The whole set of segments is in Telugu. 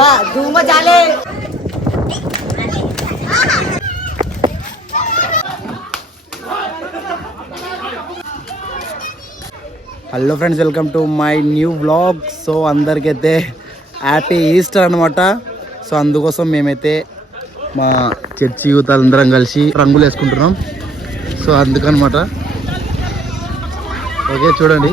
धूम मचाले। Hello friends, welcome to my new vlog. So అందరికైతే హ్యాపీ ఈస్టర్ అనమాట. సో అందుకోసం మేమైతే మా చర్చి యూత్ అందరం కలిసి రంగులు వేసుకుంటున్నాం. సో అందుకనమాట. ఓకే చూడండి.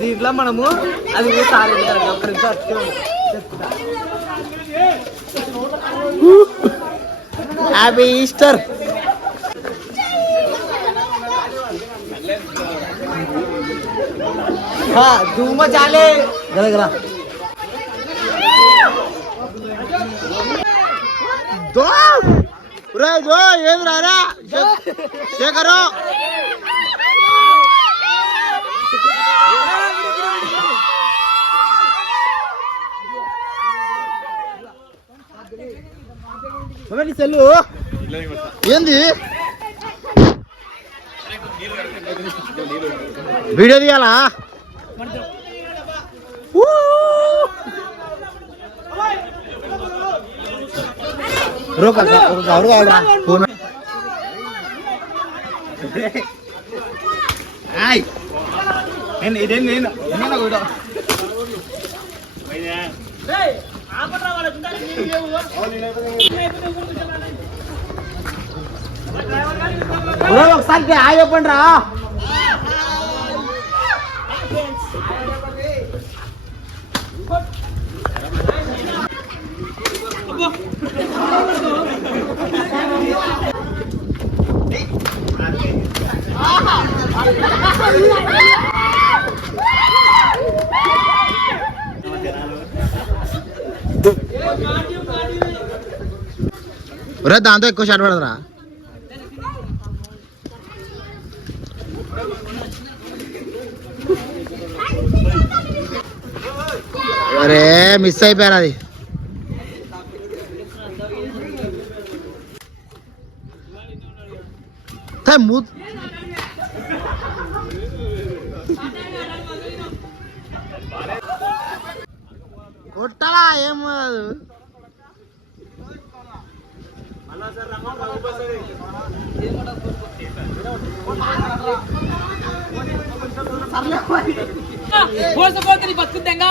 దీంట్లో మనము అది హ్యాపీ ఈస్టర్. ధూమ చాలే గలగరా ఏం రారా శేఖరు. సెల్లు ఏంది వీడియో తీయాలా? ఒకసారి హాయ్ చెప్పండి రా. దాంతో ఎక్కువ షాట్ పడదురా. అరే మిస్ అయిపోయారు అది. కొట్టాలా ఏం బతుకుద్దా.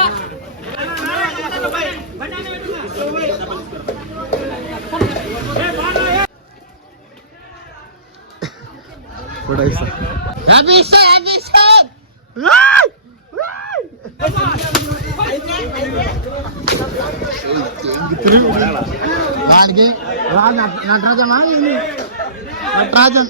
నటరాజనా నటరాజన్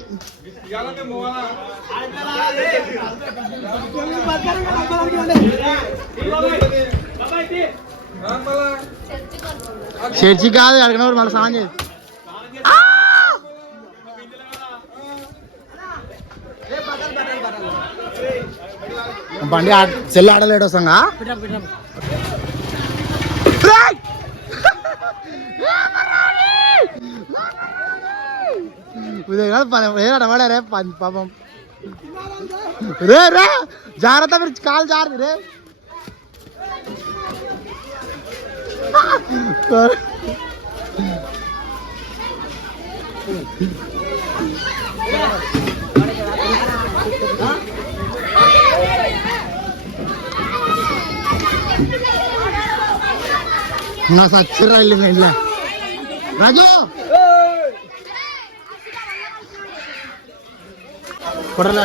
చర్చి కాదు అడిగినప్పుడు మళ్ళీ స్నానం చేసి బండి సెల్ ఆడలేడు వస్తాగా పడారే పాపం రే రే జాగ్రత్త మీరు కాలు జారు రే నా సచ్చరా ఇలా రాజు కొడలా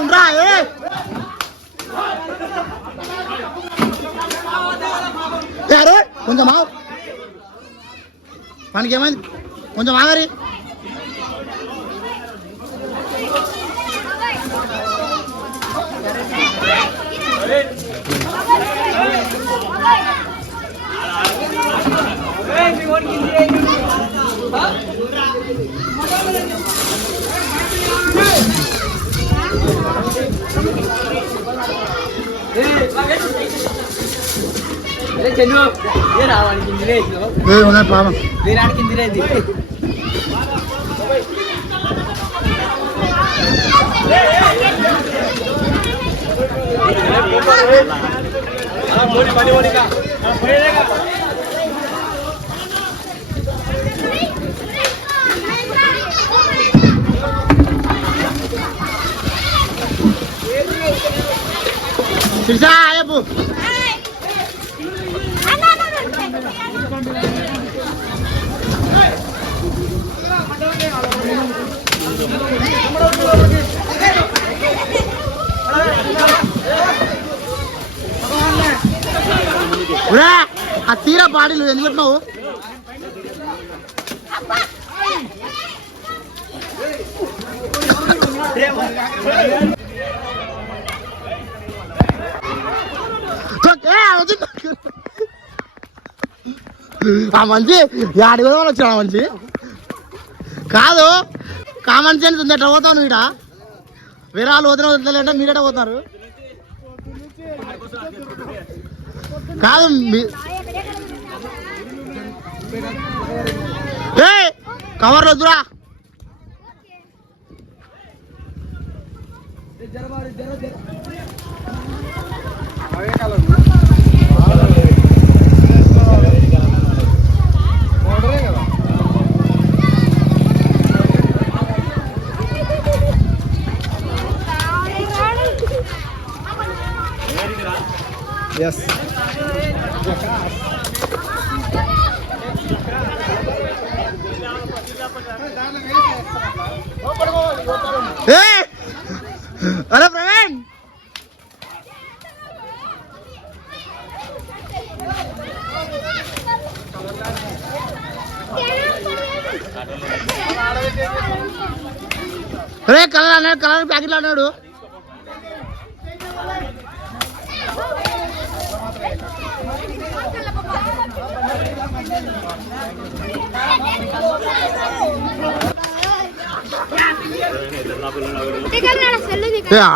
ఉండరా కొంచెం మనకి ఏమైంది కొంచెం ఆగరి పాపం ఆ తీరా బాడీలు ఎందుకు పెట్టినావు ఆ మంచి యాడి కూడా వచ్చాడు ఆ మంచి కాదు కామన్ సెన్స్ ఉంది ఎట్లా పోతావు నువ్వు ఇట వేరే వాళ్ళు వదిన వదిలేంటే మీరెట పోతారు కాదు కవర్లు వద్దురా ఎస్ అరే ప్రవీణ్ రే కలర్ అన్నాడు కలర్ ప్యాకెట్లు అన్నాడు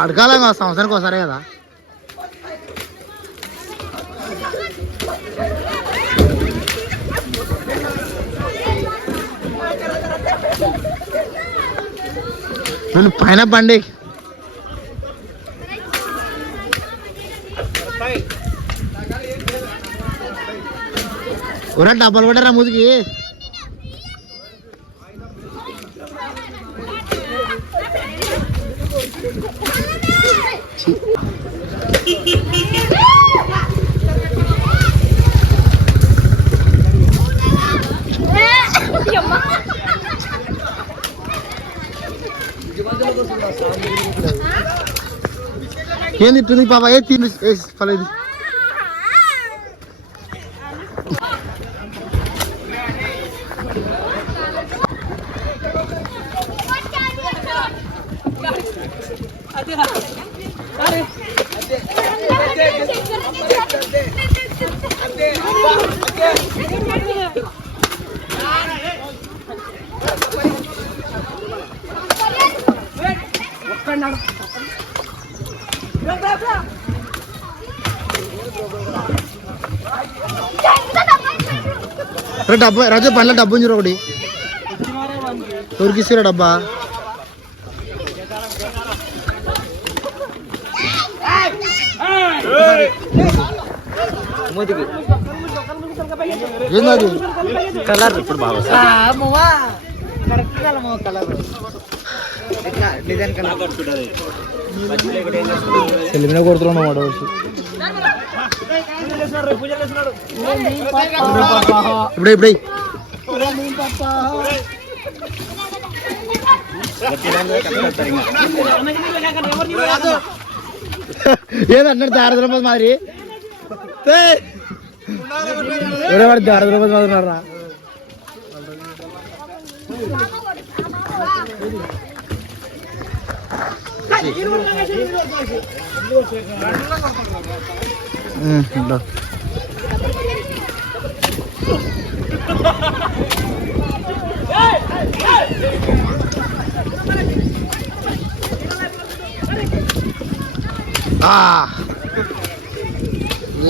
ఆడకాల సంవత్సరానికి ఒకసారి కదా. నేను పైన బండి ఒరా డబ్బలు కొట్టారా ముదికి. ఏంది తిని పాప ఏ తిని పలేదు. డబ్బా రాజు పనుల డబ్బు ఉంది ఒకటి దొరికిస్తారా డబ్బా. ఏంది కలర్ ఇప్పుడు బాగా సెలిమిన కొడుతున్నాం మాట వచ్చి ఇప్పుడే ఇప్పుడే ఏదన్నాడు దారద్రపతి మాదిరి ఎవరెవరు దారద్రపతి మాదిరి ఉన్నారా.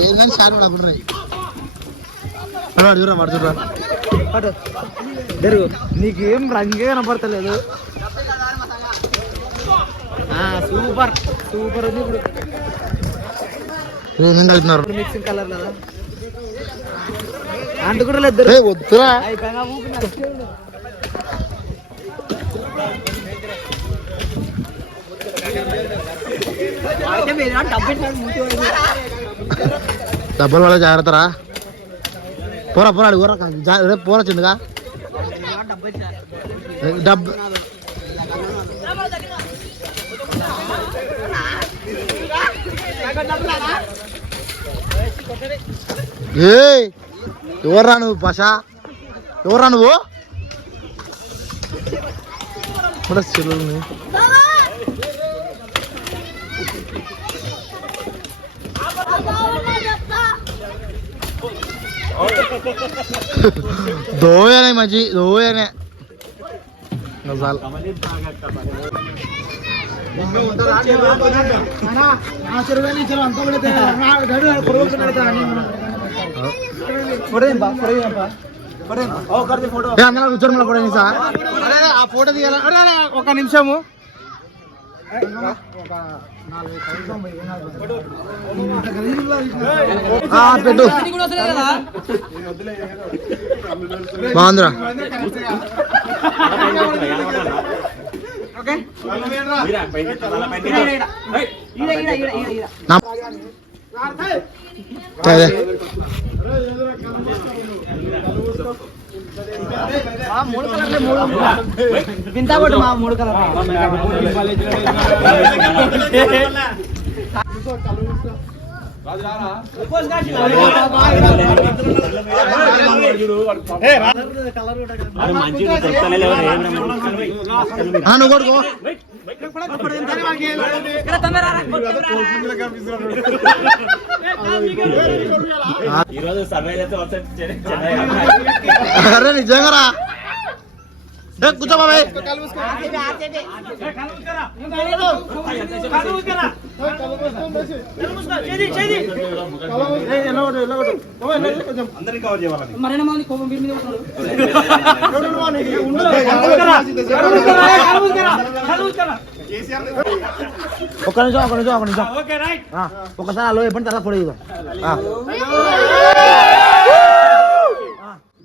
ఏందని షాట్ పడకుండా చూడరా వాడు చూడరా నీకేం రంగే కనపడతలేదు. సూపర్ సూపర్ ఉంది ఇప్పుడు. వెళ్తున్నారు మిక్సింగ్ కలర్ కదా అంటు కూడా లేదు వద్దురా. డబ్బులు వాళ్ళ జాగ్రత్తరా. పోరా పోరా అడుగురా రేపు పోరా చిన్నగా డబ్బు ఎవర్రా నువ్వు పషా ఎవర్రా నువ్వు చెల్లుని దోయనే మంచి దోయనే కూర్చోండి కూడా సార్ ఆ ఫోటో తీయాలి. ఒక నిమిషము పెట్టు బాగుందిరా. వింతా కొట్టు మా 3 కలర్ నువ్వు కొడుకో అరే నిజంగా కూర్చో బాబాయ్ ఒక్క నిమిషం ఒకసారి అలో చెప్పండి తర్వాత పొడి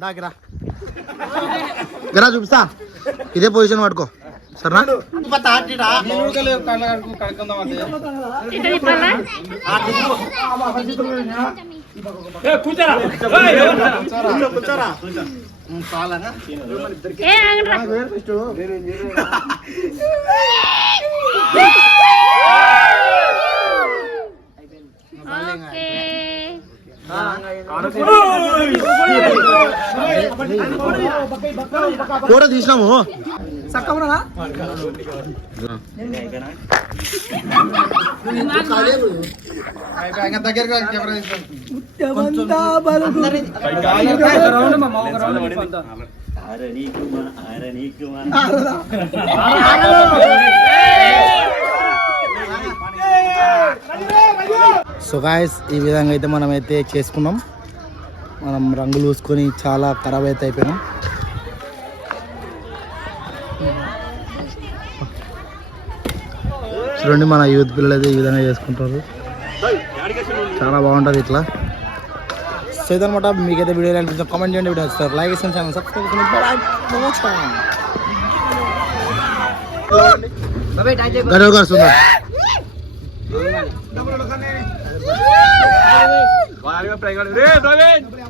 దాకిరా గరా చూపిస్తా ఇదే పొజిషన్ పట్టుకో సరేనా ఫోటో తీసినాము సో గాయ్స్ ఈ విధంగా అయితే మనమైతే చేసుకున్నాం. మనం రంగులు పూసుకొని చాలా ఖరాబ్ అయితే అయిపోయినాం. చూడండి మన యూత్ పిల్లలు అయితే ఈ విధంగా చేసుకుంటారు, చాలా బాగుంటుంది ఇట్లా. సో ఇదనమాట, మీకైతే వీడియో అనిపిస్తుంది కామెంట్ చేయండి, వీడియో వస్తారు లైక్ చేసిన ఛానల్ సబ్స్క్రైబ్ చేయండి.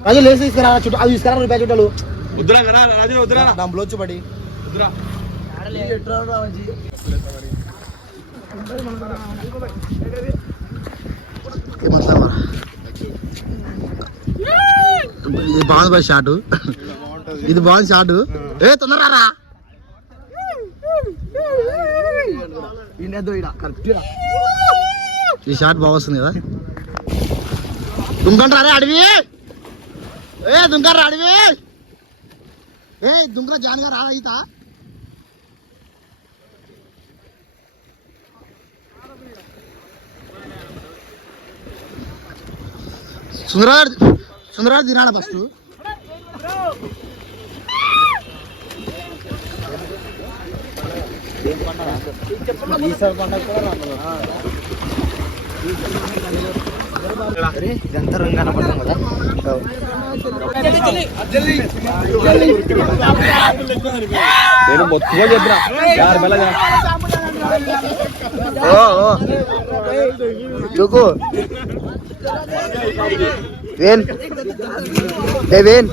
రాజు లేసి తీసుకురా, చుట్టూ అవి తీసుకురా రూపాయ చుట్టాలు దాంట్లో పడి ఇది బాగుంది బాయ్ షాటు, ఇది బాగుంది షాటు. ఏ తొందరరా ఈ షాట్ బాగా వస్తుంది కదా. దుంకంటారా రే అడవి, ఏ దుంకరా అడవి, ఏ దుంకరా జాన్గా రా ఈత. సుందరాడు తినాలి ఫస్ట్. ఇదంతా రంగు కనపడతాం కదా. చూకు వేన్